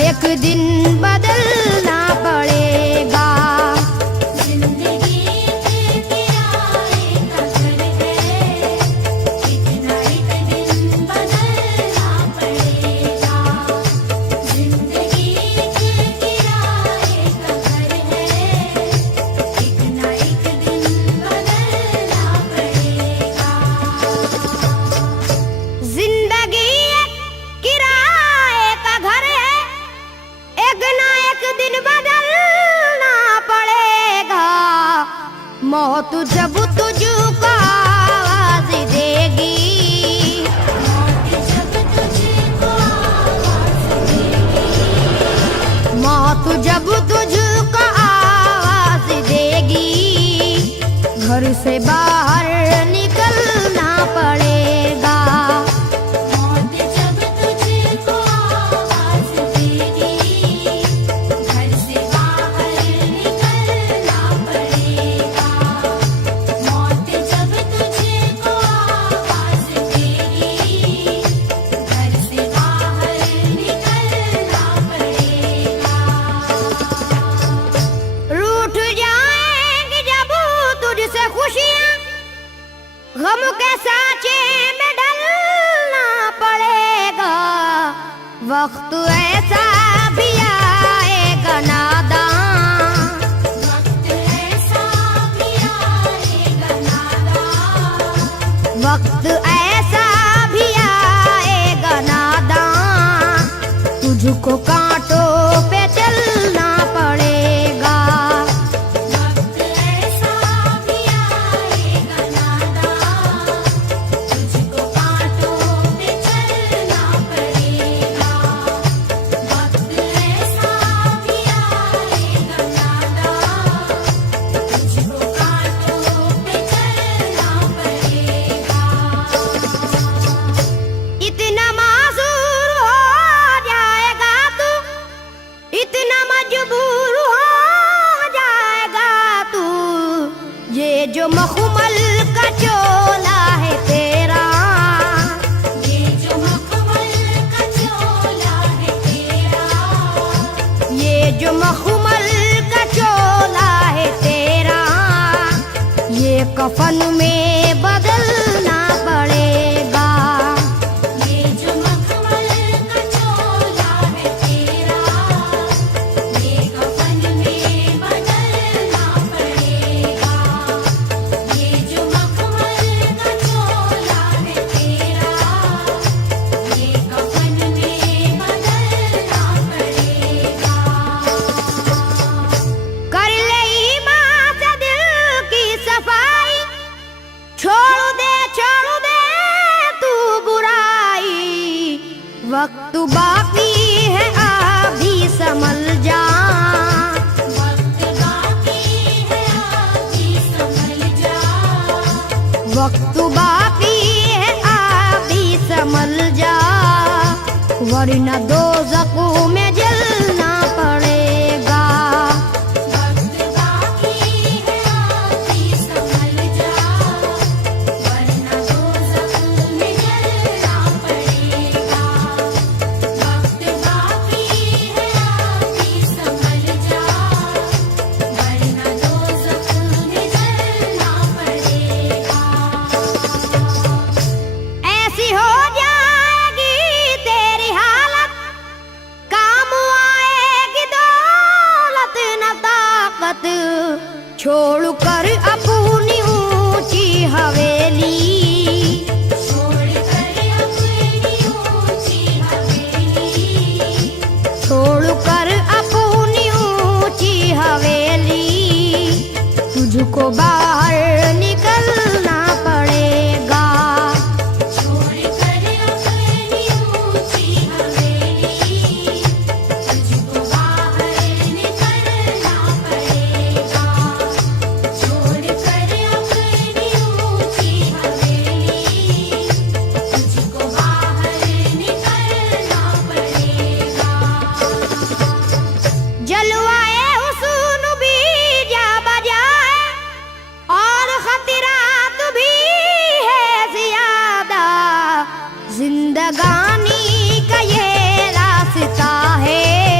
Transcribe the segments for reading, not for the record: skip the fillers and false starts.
एक दिन बदलना पड़ेगा। जिंदगी के किराए का घर है, इतना एक दिन बदलना पड़ेगा। जिंदगी के किराए का घर है, इतना एक दिन बदलना पड़ेगा। जिंदगी एक किराए का घर है, एक ना एक दिन बदलना पड़ेगा। मौत जब तुझको आवाज देगी, जब तुझको आवाज देगी, मौत जब तुझको आवाज देगी, घर से बाहर निकलना पड़ेगा। मौत जब तुझको आवाज देगी, घर से बाहर निकलना पड़ेगा। मौत जब तुझको आवाज देगी, घर से बाहर निकलना पड़ेगा। रूठ जाएंगी जब तुझसे खुशियां, गम के साँचे में ढलना पड़ेगा। वक्त ऐसा भी आएगा नादान, वक्त ऐसा भी आएगा नादान, वक्त ऐसा भी आएगा नादान, तुझको कांटों पे चलना पड़ेगा। वक्त ऐसा भी आएगा नादान, तुझको कांटों पे चलना पड़ेगा। वक्त ऐसा भी आएगा नादान, तुझको कांटों पे चलना पड़ेगा। इतना मासूर हो जाएगा तू, इतना मजबूर हो जाएगा तू, ये जो मखमल का चोला है तेरा, ये जो मखमल का चोला है तेरा, ये जो मखमल का चोला है तेरा, ये कफन में बदलना पड़ेगा। ये जो मखमल का चोला है तेरा, ये कफन में बदलना पड़ेगा। ये जो मखमल का चोला है तेरा, ये कफन में बदलना पड़ेगा। कर ले ईमान से दिल की सफाई, छोड़ दे तू बुराई। वक्त बाकी है अभी संभल जा, वक्त बाकी है अभी संभल जा, वक्त बाकी है अभी संभल जा, वरना दोज़ख में जलना पड़ेगा। वक्त बाकी है अभी संभल जा, वरना दोज़ख में जलना पड़ेगा। वक्त बाकी है अभी संभल जा, वरना दोज़ख में जलना पड़ेगा। ऐसी हो जाएगी तेरी हालत, काम आएगी दौलत न ताकत, छोड़ कर अपनी ऊंची हवेली, छोड़ कर अपनी ऊंची हवेली, छोड़ कर अपनी ऊंची हवेली, तुझको बाहर निकलना पड़ेगा। छोड़ कर अपनी ऊंची हवेली, तुझको बाहर निकलना पड़ेगा। छोड़ कर अपनी ऊंची हवेली, तुझको बाहर निकलना पड़ेगा। जलवाए हुस्न भी जा बजाए, और खतरात भी है ज्यादा, जिंदगानी का ये रास्ता है।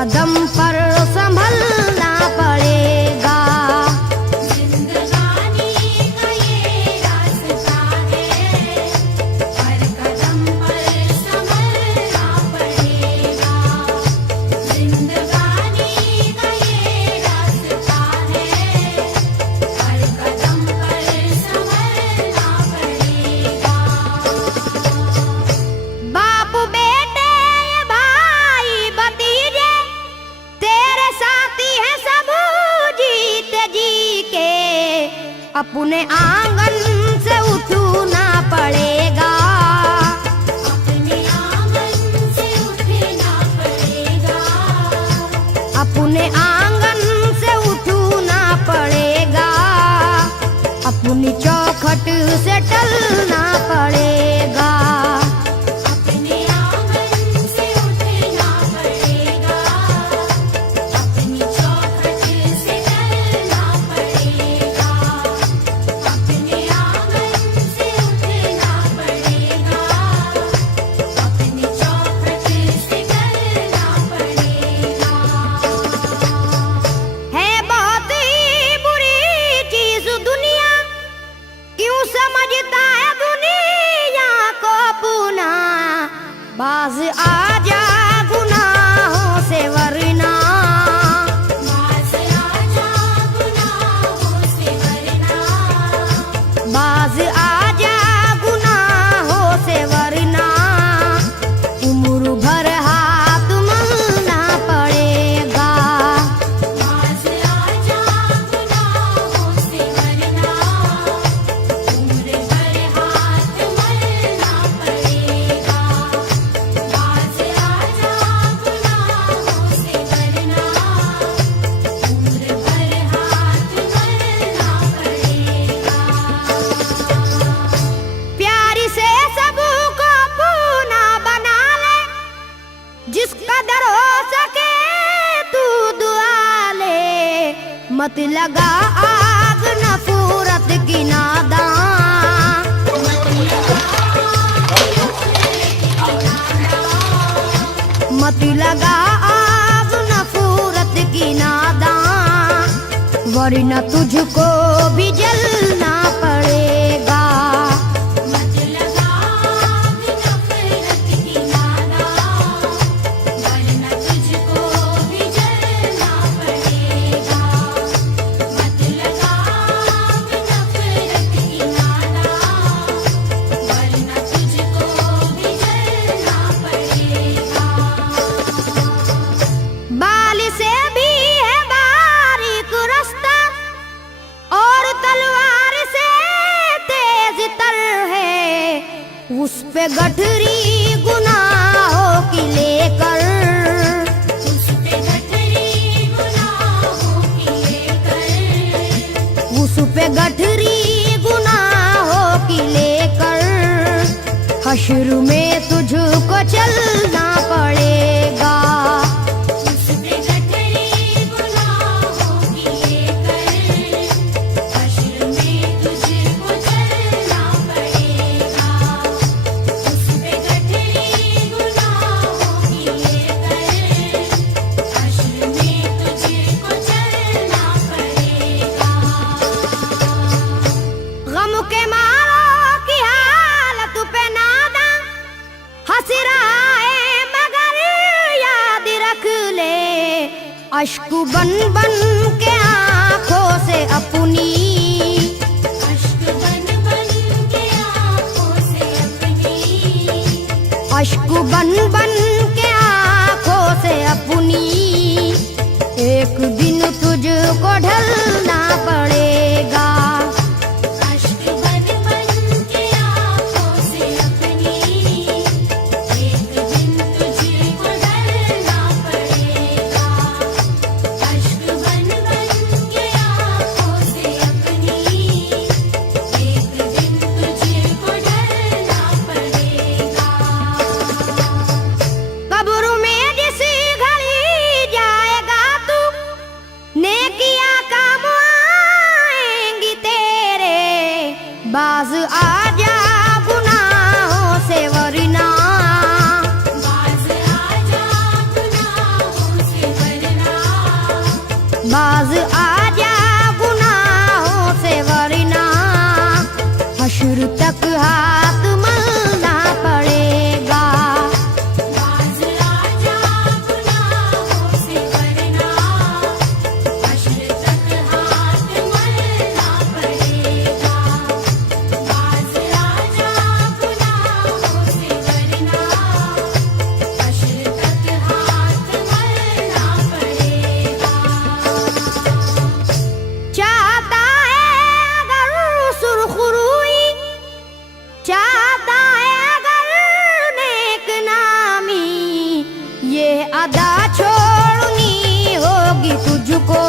कदम पर संभलना पड़ेगा। जिंदगानी का ये रास्ता है, हर कदम पर संभलना पड़ेगा। जिंदगानी का ये रास्ता है, हर कदम पर संभलना पड़ेगा। बाप बेटे भाई भतीजे तेरे साथी हैं सब जीते जी के, अपने आंगन से उठना पड़ेगा। अपने आंगन से उठना पड़ेगा। अपने आंगन से उठना पड़ेगा। अपनी चौखट से टलना पड़ेगा। अपने आंगन से उठना पड़ेगा। अपनी चौखट से टलना पड़ेगा। अपने आंगन से उठना पड़ेगा। अपनी चौखट से टलना पड़ेगा। है बहुत ही बुरी चीज दुनिया, क्यों समझता है दुनिया को पुना। बाज आजा गुनाहों से वरना, बाज आजा गुनाहों से वरना। बाज आजा गुनाहों से वरना। उम्र भर हाथ मलना पड़ेगा। बाज आजा गुनाहों से वरना। उम्र भर हाथ मलना पड़ेगा। बाज आजा गुनाहों से वरना। उम्र भर हाथ मलना पड़ेगा। प्यारी से सबको पूना बना ले, जिस कदर हो सके तू दुआ ले। मत लगा आग नफरत की नादान। मत लगा आग नफरत की नादान, वरना तुझको भी जलना पड़ेगा। मत लगा आग नफरत की नादान, वरना तुझको भी जलना पड़ेगा। मत लगा आग नफरत की नादान, वरना तुझको भी जलना पड़ेगा। बाल से भी है बारीक रास्ता, और तलवार से तेज तर है। उस पे गठरी गुनाहों की लेकर, उस पे गठरी गुनाहों की लेकर। उस पे गठरी गुनाहों की लेकर। हश्र में तुझको चलना पड़ेगा। उस पे गठरी गुनाहों की लेकर। हश्र में तुझको चलना पड़ेगा। उस पे गठरी गुनाहों की लेकर। हश्र में तुझको चलना पड़ेगा। गम के मारों की हालत पे नादा हंस रहा है, मगर याद रख ले। अश्क बन बन के आंखों से अपनी, अश्क बन बन के आँखों से अपनी। अश्क बन बन के आंखों से अपनी। एक दिन तुझको ढलना पड़ेगा। अश्क बन बन के आँखों से अपनी। एक दिन तुझको डरना पड़ेगा। अश्क बन बन के आँखों से अपनी। एक दिन तुझको डरना पड़ेगा। कब्र में जिस घड़ी जाएगा तू, बाज आजा गुनाहों से वरना हश्र तक हाथ मलना पड़ेगा। बाज आजा गुनाहों से वरना हश्र तक हाथ मलना पड़ेगा। बाज आजा गुनाहों से वरना हश्र तक हाथ मलना पड़ेगा। चाहता है अगर सुरखरुई, चाहता है अगर नेक नामी, ये अदा छोड़नी होगी तुझको।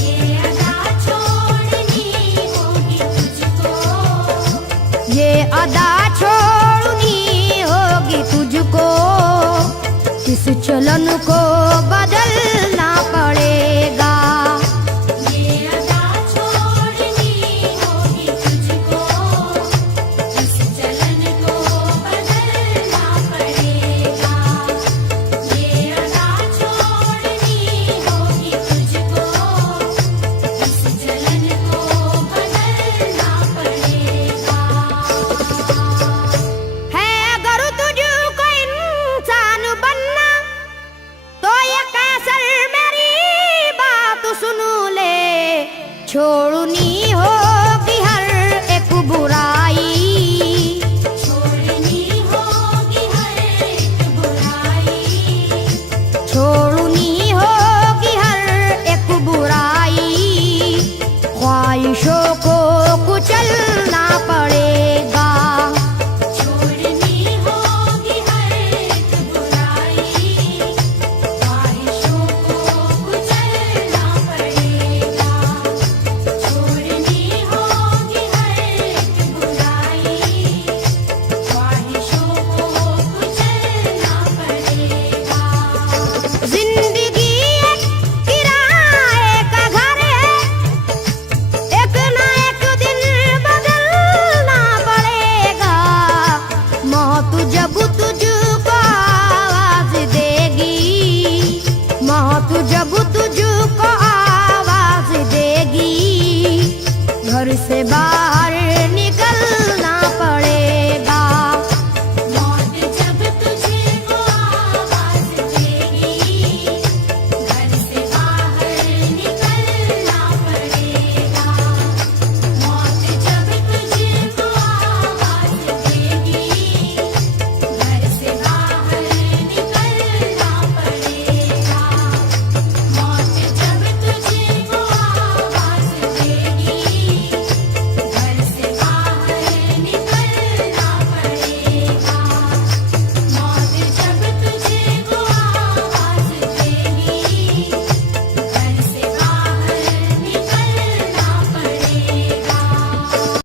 ये अदा छोड़नी होगी तुझको। ये अदा छोड़नी होगी तुझको। इस चलन को बदलना पड़ेगा। ये अदा छोड़नी होगी तुझको। इस चलन को बदलना पड़ेगा। ये अदा छोड़नी होगी तुझको। इस चलन को बदलना पड़ेगा। है अगर तुझको इंसान बनना तो ये कैसर मेरी बात सुन ले। छोड़नी होगी हर एक बुराई, छोड़नी होगी हर एक बुराई। छोड़नी होगी हर एक बुराई। ख्वाहिशों को कुचलना पड़ेगा। छोड़नी होगी हर एक बुराई। ख्वाहिशों को कुचलना पड़ेगा। छोड़नी होगी हर एक बुराई। ख्वाहिशों को कुचलना पड़ेगा। जिंदगी एक किराए का घर है, एक ना एक दिन बदलना पड़ेगा। मौत जब तुझको आवाज देगी, मौत जब